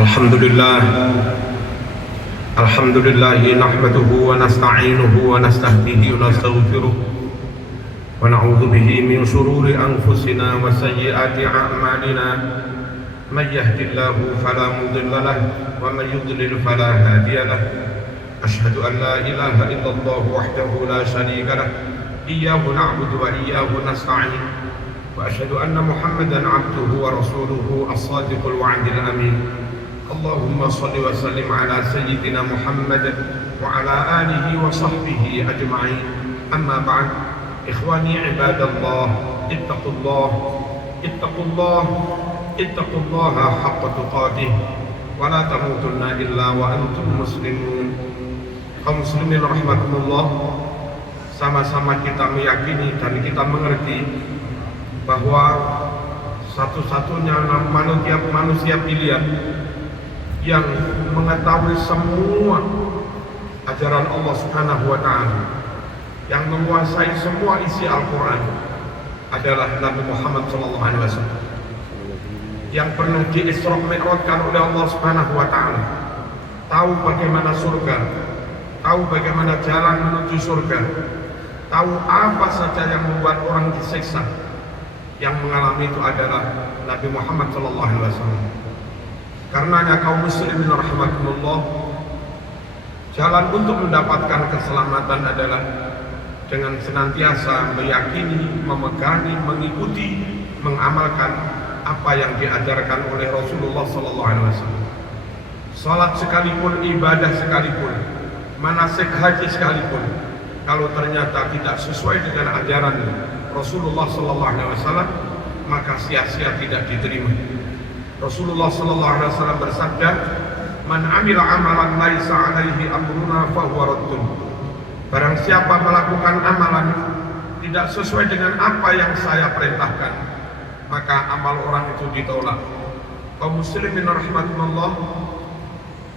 Alhamdulillah nahmaduhu wa nasta'inuhu wa nastahdihi wa nastaghfiruh wa na'udzu bihi min shururi anfusina wa sayyiati a'malina may yahdihillahu fala mudilla lahu wa may yudlil fala hadiya lahu asyhadu an la ilaha illallah wahdahu la syarika lahu iyyahu na'budu wa iyyahu nasta'in wa asyhadu anna Muhammadan 'abduhu wa rasuluhu as-sadiqul wa'dil amin. Allahumma salli wa sallim ala sayyidina Muhammad wa ala alihi wa sahbihi ajma'in. Amma ba'd. Ikhwani ibadallah, ittaqullaha haqqa tuqatih wa la tamutunna illa wa antum muslimun. Kaum muslimin rahimakumullah, sama-sama kita meyakini dan kita mengerti bahwa satu-satunya manusia pilihan yang mengetahui semua ajaran Allah Subhanahu wa ta'ala, yang menguasai semua isi Al-Quran adalah Nabi Muhammad SAW, yang pernah di-Isra Mi'rajkan oleh Allah Subhanahu wa ta'ala, tahu bagaimana surga, tahu bagaimana jalan menuju surga, tahu apa saja yang membuat orang disiksa. Yang mengalami itu adalah Nabi Muhammad SAW. Karenanya kaum muslimin rahimakumullah, jalan untuk mendapatkan keselamatan adalah dengan senantiasa meyakini, memegangi, mengikuti, mengamalkan apa yang diajarkan oleh Rasulullah SAW. Salat sekalipun, ibadah sekalipun, manasik haji sekalipun, kalau ternyata tidak sesuai dengan ajaran Rasulullah SAW, maka sia-sia tidak diterima. Rasulullah SAW bersabda, "Man amila amalan laisa alaihi amruna fahuwa raddun." Barang siapa melakukan amalan tidak sesuai dengan apa yang saya perintahkan, maka amal orang itu ditolak. Kaum muslimin rahimakumullah,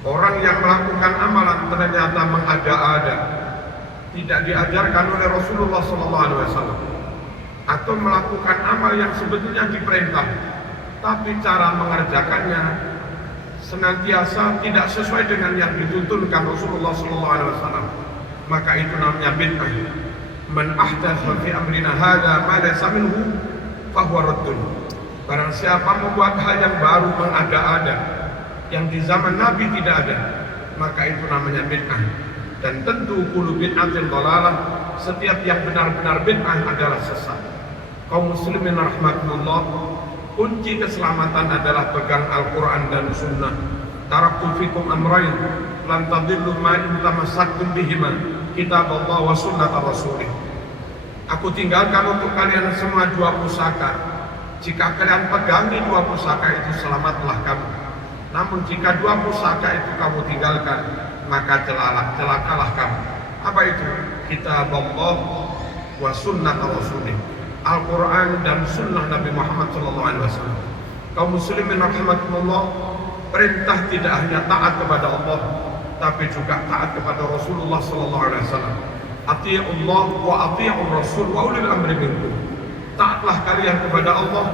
orang yang melakukan amalan ternyata mengada-ada, tidak diajarkan oleh Rasulullah SAW, atau melakukan amal yang sebetulnya diperintah, tapi cara mengerjakannya senantiasa tidak sesuai dengan yang dituntunkan Rasulullah SAW, maka itu namanya bid'ah. Man ahdatsa fi amrina hadza ma laysa minhu fahuwa raddun. Barang siapa membuat hal yang baru, mengada-ada, yang di zaman Nabi tidak ada, maka itu namanya bid'ah. Dan tentu kullu bid'atin dhalalah, setiap yang benar-benar bid'ah adalah sesat. Kaum muslimin rahimakumullah, kunci keselamatan adalah pegang Al-Quran dan Sunnah. Taraktu fikum amrayn lan tadillu ma in tamassaktum bihima, kitab Allah wa sunnat Rasulih. Aku tinggalkan untuk kalian semua dua pusaka. Jika kalian pegangi dua pusaka itu, selamatlah kamu. Namun jika dua pusaka itu kamu tinggalkan, maka celakalah kamu. Apa itu? Kitab Allah wa sunnat Rasulih, Al-Quran dan Sunnah Nabi Muhammad SAW. Kaum muslimin rahimakumullah, perintah tidak hanya taat kepada Allah, tapi juga taat kepada Rasulullah SAW. Ati'ullah wa ati'ur Rasul wa ulil amri minkum. Taatlah kalian kepada Allah,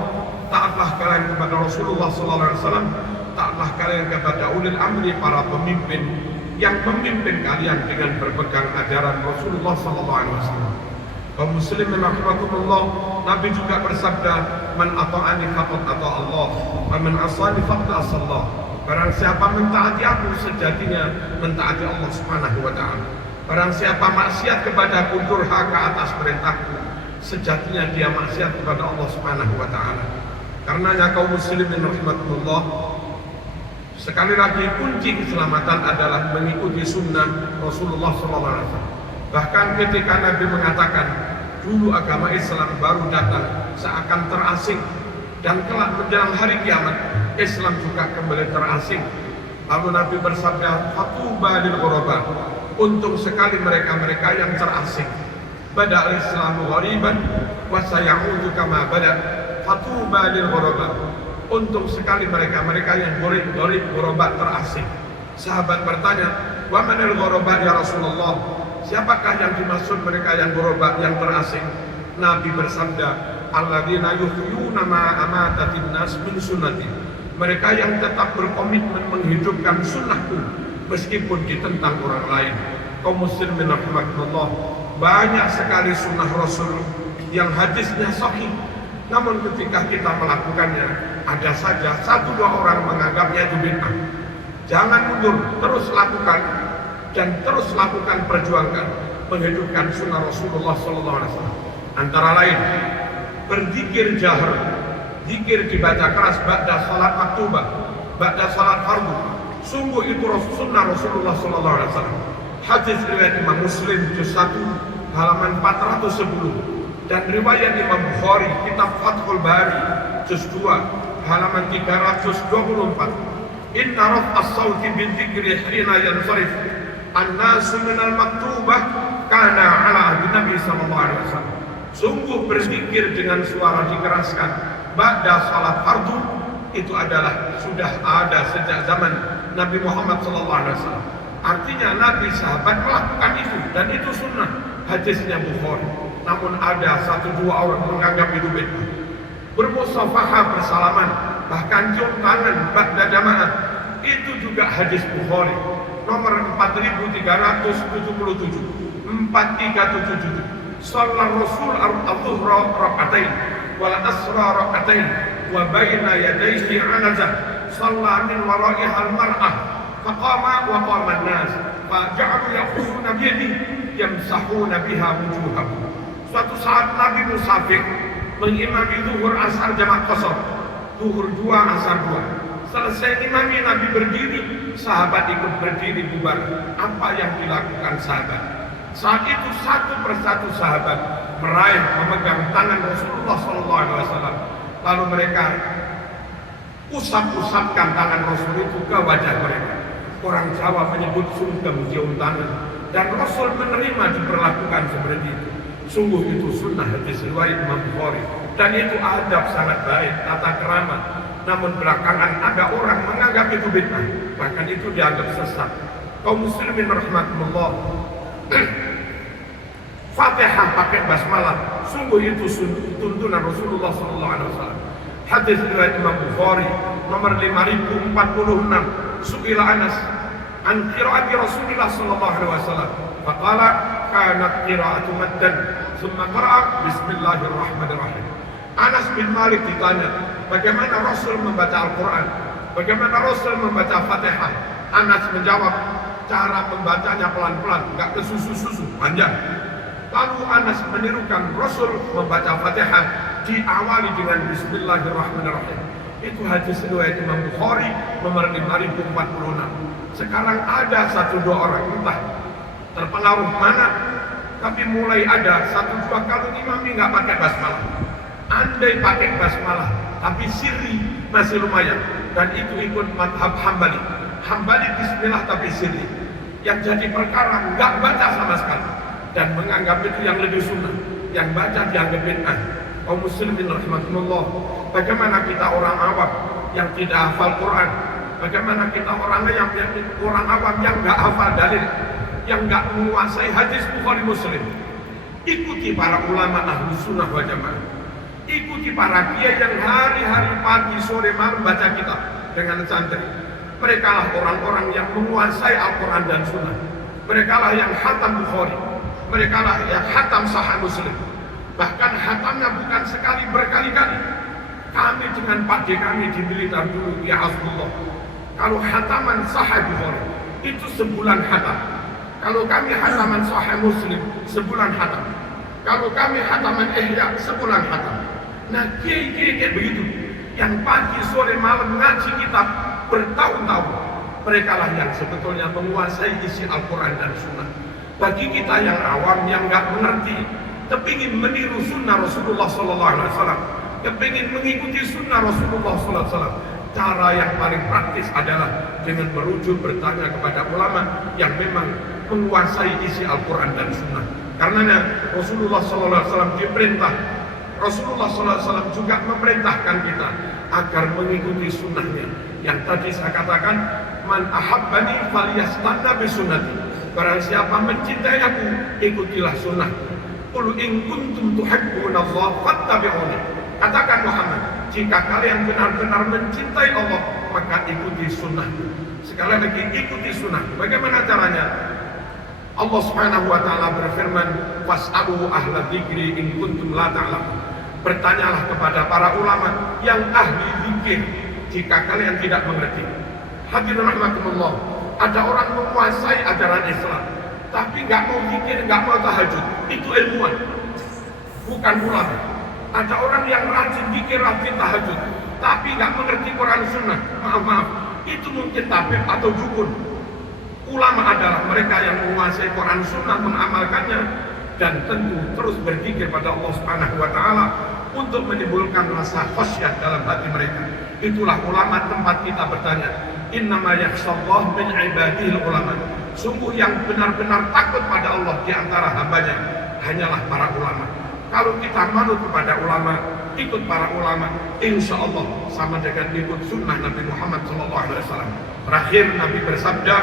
taatlah kalian kepada Rasulullah SAW, taatlah kalian kepada ulil amri, para pemimpin yang memimpin kalian dengan berpegang ajaran Rasulullah SAW. Kaum muslimin rahimakumullah, Nabi juga bersabda, "Man ata'ani faqad ata Allah, wa man asani faqad asallah." Barang siapa mentaati aku, sejatinya mentaati Allah Subhanahu wa ta'ala. Barang siapa maksiat kepadaku, durhaka atas perintahku, sejatinya dia maksiat kepada Allah Subhanahu wa ta'ala. Karenanya kaum muslimin rahimakumullah, sekali lagi kunci keselamatan adalah mengikuti sunnah Rasulullah SAW. Bahkan ketika Nabi mengatakan, dulu agama Islam baru datang seakan terasing, dan kelak menjelang hari kiamat Islam juga kembali terasing. Lalu Nabi bersabda, "Fatuba lil ghuraba." Untung sekali mereka-mereka yang terasing. Bada'al Islamu ghariban wa sayaudu kama bada'. Fatuba lil ghuraba. Untung sekali mereka-mereka yang gharib, ghuraba, terasing. Sahabat bertanya, "Wa manil ghuraba ya Rasulullah?" Siapakah yang dimaksud mereka yang ghuraba, yang terasing? Nabi bersabda, "Alladzina yuhyuna ma amatatin nas min sunnati." mereka yang tetap berkomitmen menghidupkan sunnahku meskipun ditentang orang lain. Kaum muslimin rahimakumullah, banyak sekali sunnah Rasul yang hadisnya sahih, namun ketika kita melakukannya ada saja satu dua orang menganggapnya itu bid'ah. Jangan mundur, terus lakukan dan terus lakukan, perjuangkan menghidupkan sunnah Rasulullah SAW. Antara lain berzikir jahar, zikir dibaca keras ba'da salat maktubah, ba'da salat fardu. Sungguh itu sunnah Rasulullah SAW. Hadis riwayat Imam Muslim juz 1 halaman 410 dan riwayat Imam Bukhari kitab Fathul Bari juz 2 halaman 324. Inna raf'as sawti bidzikri hina yansarif an-nasu minal maktubah kana ala ahdi Nabi sallallahu alaihi wasallam. Sungguh berzikir dengan suara dikeraskan ba'da salat fardu itu adalah sudah ada sejak zaman Nabi Muhammad sallallahu alaihi wasallam. Artinya Nabi sahabat melakukan itu dan itu sunnah. Hadisnya Bukhari. Namun ada satu dua orang menganggap itu bid'ah. Bermusafahah bersalaman, bahkan cium tangan ba'da jamaah, itu juga hadis Bukhari nomor 4377 4377. Salat Rasul al-dhuhra rak'atain wal asra rak'atain wa baina yadayhi 'anazah shalla min wara'iha al-mar'ah faqama wa qama an-nas faja'alu yaquluna bi yadihi yamsahuna biha wujuhahum. Suatu saat Nabi musafir mengimami zuhur asar jamaah qasar, zuhur 2 asar 2. Selesai imami Nabi berdiri, sahabat ikut berdiri bubar. Apa yang dilakukan sahabat? Saat itu satu persatu sahabat meraih memegang tangan Rasulullah SAW. Lalu mereka usap-usapkan tangan Rasul itu ke wajah mereka. Orang Jawa menyebut sungkem cium tangan, dan Rasul menerima diperlakukan seperti itu. Sungguh itu sunnah hadis riwayat Imam Bukhari, dan itu adab sangat baik, tata kerama. Namun belakangan ada orang menganggap itu bid'ah, bahkan itu dianggap sesat. Kaum muslimin rahimakumullah, Fatihah pakai basmalah, sungguh itu tuntunan Rasulullah SAW. Hadis riwayat Imam Bukhari nomor 5046. Su'ila Anas an qiraati Rasulullah SAW. Faqala kanat qiraatu maddan thumma qara'a bismillahirrahmanirrahim. Anas bin Malik ditanya, bagaimana Rasul membaca Al-Quran, bagaimana Rasul membaca Fatihah. Anas menjawab, cara membacanya pelan-pelan, gak kesusu-susu, panjang. Lalu Anas menirukan Rasul membaca Fatihah diawali dengan bismillahirrahmanirrahim. Itu hadis riwayat Imam Bukhari nomor 5046. Sekarang ada satu dua orang, entah terpengaruh mana, tapi mulai ada satu dua kalau imami nggak pakai basmalah. Andai pakai basmalah, tapi sirri masih lumayan. Dan itu ikut madhab Hambali. Hambali bismillah tapi sirri. Yang jadi perkara nggak baca sama sekali dan menganggap itu yang lebih sunnah. Yang baca dianggap bid'ah. Kaum muslimin rahimakumullah, bagaimana kita orang awam yang tidak hafal Quran? Bagaimana kita orang awam yang nggak hafal dalil, yang nggak menguasai hadis Bukhari Muslim? Ikuti para ulama ahlu sunnah wal jamaah. Ikuti para kiai yang hari-hari pagi sore malam baca kitab dengan santri. Mereka lah orang-orang yang menguasai Al-Quran dan Sunnah. Mereka lah yang khatam Bukhari. Mereka lah yang khatam Sahih Muslim. Bahkan khatamnya bukan sekali, berkali-kali. Kami dengan Pak D kami di militer dulu, ya Rasulullah, kalau khataman Sahih Bukhari itu sebulan khatam. Kalau kami khataman Sahih Muslim sebulan khatam. Kalau kami khataman Ihya sebulan khatam. Nah, kiai-kiai kayak begitu yang pagi sore malam ngaji kitab bertahun-tahun, mereka lah yang sebetulnya menguasai isi Al-Quran dan Sunnah. Bagi kita yang awam yang nggak mengerti, kepingin meniru sunnah Rasulullah SAW, kepingin mengikuti sunnah Rasulullah SAW, cara yang paling praktis adalah dengan merujuk bertanya kepada ulama yang memang menguasai isi Al-Quran dan Sunnah. Karenanya Rasulullah SAW diperintah, Rasulullah SAW juga memerintahkan kita agar mengikuti sunnahnya. Yang tadi saya katakan, man ahabbani falyastanna bi sunnati. Barang siapa mencintai aku, ikutilah sunnah. Qul in kuntum tuhibbuna Allah fattabi'uni. Katakan Muhammad, jika kalian benar-benar mencintai Allah, maka ikuti sunnah. Sekali lagi, ikuti sunnah. Bagaimana caranya? Allah Subhanahu wa taala berfirman, "Was'alu ahla dzikri in kuntum la ta'lamun." Bertanyalah kepada para ulama yang ahli zikir jika kalian tidak mengerti. Hadirin rahimakumullah, ada orang menguasai ajaran Islam tapi nggak mau zikir, nggak mau tahajud. Itu ilmuwan, bukan ulama. Ada orang yang rajin zikir, rajin tahajud, tapi nggak mengerti Quran Sunnah. Maaf, itu mungkin tabib atau dukun. Ulama adalah mereka yang menguasai Quran Sunnah, mengamalkannya, dan tentu terus berzikir pada Allah Subhanahu wa taala untuk menimbulkan rasa khasyah dalam hati mereka. Itulah ulama tempat kita bertanya. Innama yakhshallah min ibadihil ulama. Sungguh yang benar-benar takut pada Allah di antara hambanya hanyalah para ulama. Kalau kita manut kepada ulama, ikut para ulama, insya Allah sama dengan ikut sunnah Nabi Muhammad SAW. Terakhir Nabi bersabda,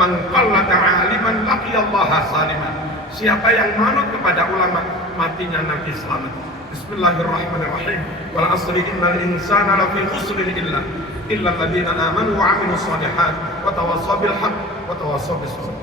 "Man qallata 'aliman laqiyallaha saliman." Siapa yang manut kepada ulama, matinya nanti selamat. Bismillahirrahmanirrahim. Wal 'asri innal insana lafi khusrin illa alladziina aamanu wa 'amilus shalihaat wa tawassaw bil haqq wa tawassaw bis sabr.